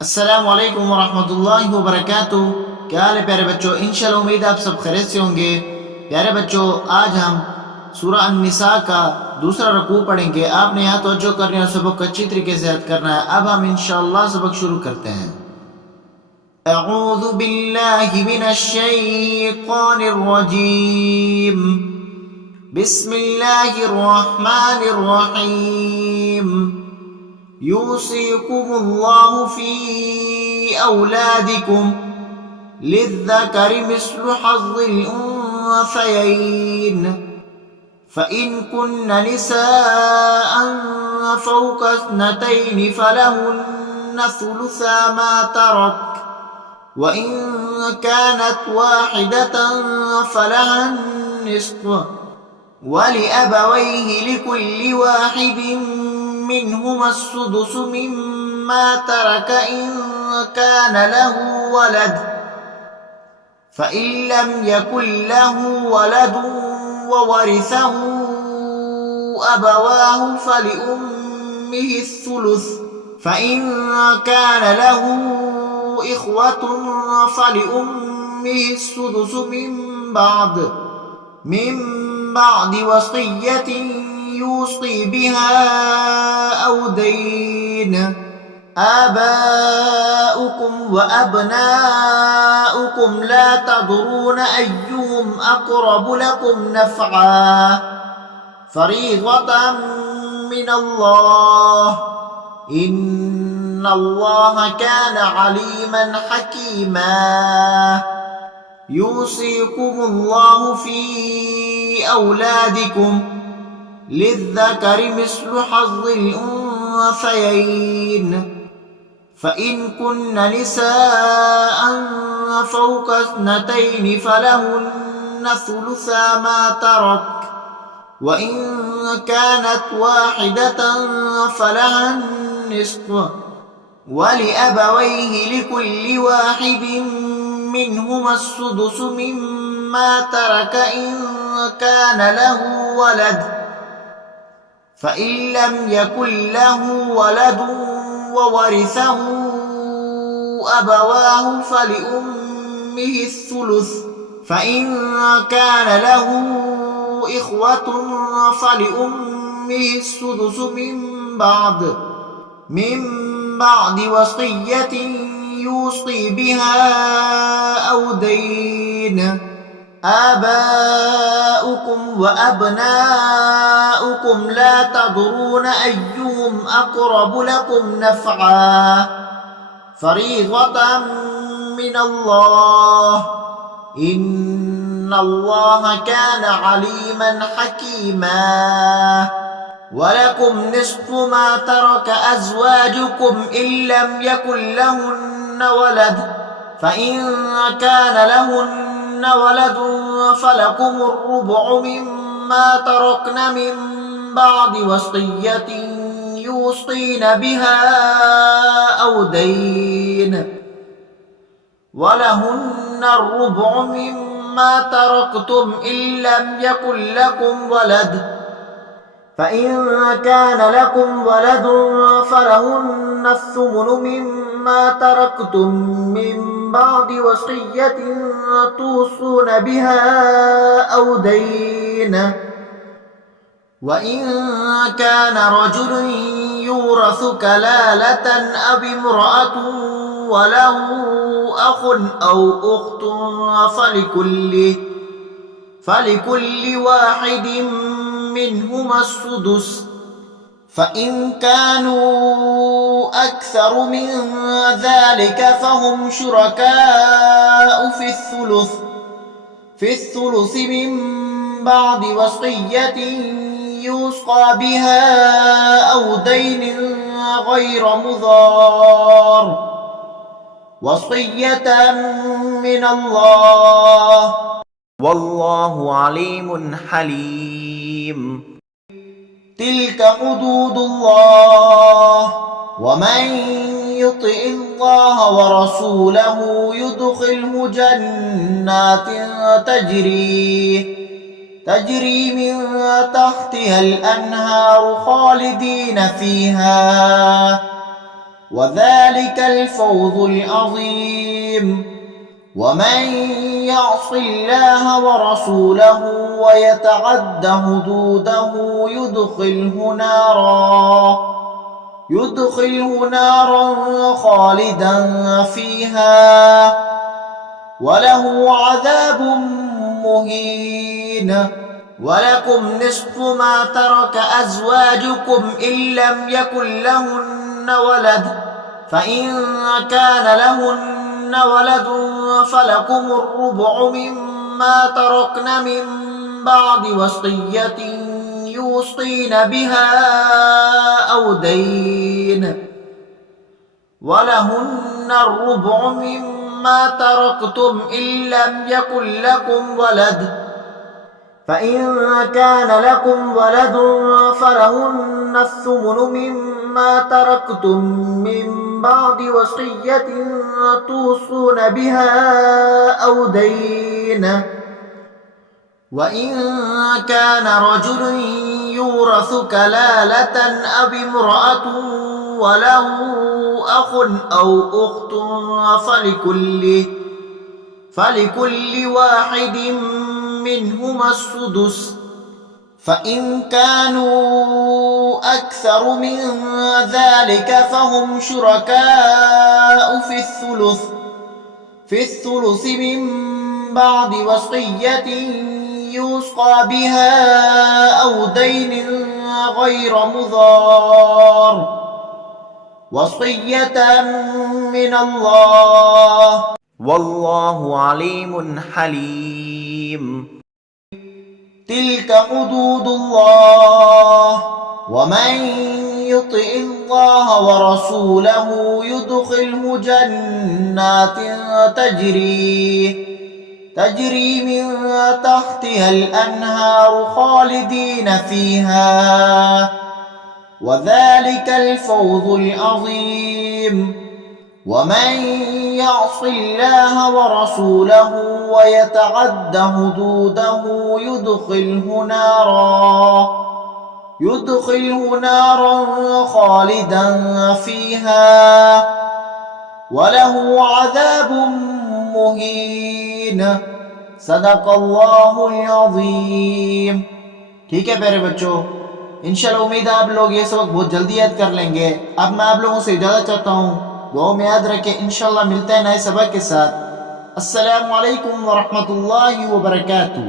अस्सलामुअलैकुम वरहमतुल्लाहि वबरकातुह। क्या हाल है प्यारे बच्चों? इंशाल्लाह उम्मीद है आप सब खैरियत से होंगे। प्यारे बच्चों, आज हम सूरह अन-निसा का दूसरा रुकू पढ़ेंगे। आपने यहाँ तवज्जो करनी है और सबक अच्छी तरीके से याद करना है। अब हम इंशाल्लाह सबक शुरू करते हैं। अऊज़ु बिल्लाहि मिनश शैतानिर रजीम। बिस्मिल्लाहिर रहमानिर रहीम। यूसिकुमुल्लाहु फी औलादिकुम लिज़्ज़करि मिस्लु हज़्ज़िल उन्सयैन फ़इन कुन्न निसाअन फ़ौक़ इस्नतैनि फ़लहुन्न सुलुसा मा तरक वइन कानत वाहिदतन फ़लहा निस्फ़ु वलिअबवैहि लिकुल्लि वाहिदिन मिन्हुमा अस्सुदुस मिम्मा तरक इन कान लहु वलद फ़इन लम यकुन लहु वलद ववरिसहु अबवाहु फ़लिउम्मिहि الثुलुث फ़इन कान लहु इख़्वतुन फ़लिउम्मिहि السुदुस मिन بعد वसिय्यत यूसी बिहा औ दैन आबाउकुम व अबनाउकुम ला तदरून अय्युहुम अक़रबु लकुम नफ़आ फ़रीज़तन मिनल्लाह इन्नल्लाह कान अलीमन हकीमा। यूसिकुमुल्लाहु फी औलादिकुम लिज़्ज़करि मिस्लु हज़्ज़िल उन्सयैन फ़इन कुन्न निसाअन फ़ौक़ इस्नतैन फ़लहुन्न सुलुसा मा तरक वइन कानत वाहिदतन फ़लहा निस्फ़ु वलिअबवैहि लिकुल्लि वाहिदिन मिन्हुमा अस्सुदुस मिम्मा तरक इन कान लहु वलद फ़इन लम यकुन लहु वलद ववरिसहु अबवाहु फ़लिउम्मिहि الثुलुث फ़इन कान लहु इख़्वतुन फ़लिउम्मिहि السुदुस मिन بعد वसिय्यत यूसी बिहा औ दैन आबाउकुम व अबनाउकुम ला तदरून अय्युहुम अक़रबु लकुम नफ़आ फ़रीज़तन मिनल्लाह इन्नल्लाह कान अलीमन हकीमा। वलकुम निस्फ़ु मा तरक अज़वाजुकुम इन लम यकुन लहुन्न वलद फ़इन कान लहुन्न वलद फ़लकुमुर रुबउ मिम्मा तरक्न मिन बाद वसिय्यत यूसीन बिहा औ दैन वलहुन्न الربع मिम्मा तरक्तुम इन लम यकुन लकुम वलद फ़इन कान लकुम वलद फ़लहुन्न الثुमन मिम्मा तरक्तुम मिन बाद वसिय्यत तूसून बिहा औ दैन वइन कान रजुल यूरث कलालة अव इम्रअतुन वलहु अख़ुन औ उख़्तुन फ़लिकुल्लि वाहिदिन मिन्हुमा السُّدُسُ फ़इन कानू अक्सर मिन ذلك فهم शुरकाअ في الثلث من بعد वसिय्यत यूصى बिहा औ दैन غير मुज़ार वसिय्यतन मिनल्लाह वल्लाहु अलीमुन हलीम। तिल्क हुदूदुल्लाह वमन युतिइल्लाह वरसूलहु युदखिलहु जन्नातिन तजरी मिन तहतिहल अन्हार खालिदीन फीहा وذلك الفوز العظيم ومن يعص الله ورسوله ويتعد حدوده يدخله نارا خالدا فيها وله عذاب مهين. ولكم نصف ما ترك أزواجكم إن لم يكن لهن ولد، فإن كان لهن ولد فلكم الربع مما تركن من بعد وصية يوصين بها أو دين، ولهن الربع مما تركتم إن لم يكن لكم ولد، فإن كان لكم ولد فلهن الثمن مما تركتم من بعد وصية توصون بها أو دين. وإن كان رجل يورث كلالة أو امرأة وله أخ أو أخت فلكل واحد منهما السدس، فإن كانوا أكثر من ذلك فهم شركاء في الثلث من بعد وصية يوصى بها أو دين غير مضار، وصية من الله والله عليم حليم. تلك حدود الله ومن يطع الله ورسوله يدخله جنات تجري من تحتها الأنهار خالدين فيها وذلك الفوز العظيم. ومن يعص الله ورسوله ويتعد حدوده يدخله نارا خالدا فيها وله عذاب مهين. صدق اللہ العظیم. ٹھیک ہے پیارے بچوں، انشاءاللہ امید ہے آپ لوگ یہ سبق بہت جلدی یاد کر لیں گے. اب میں آپ لوگوں سے اجازت چاہتا ہوں، دعاؤں میں یاد رکھیں. انشاءاللہ ملتے ہیں نئے سبق کے ساتھ. السلام علیکم ورحمۃ اللہ وبرکاتہ.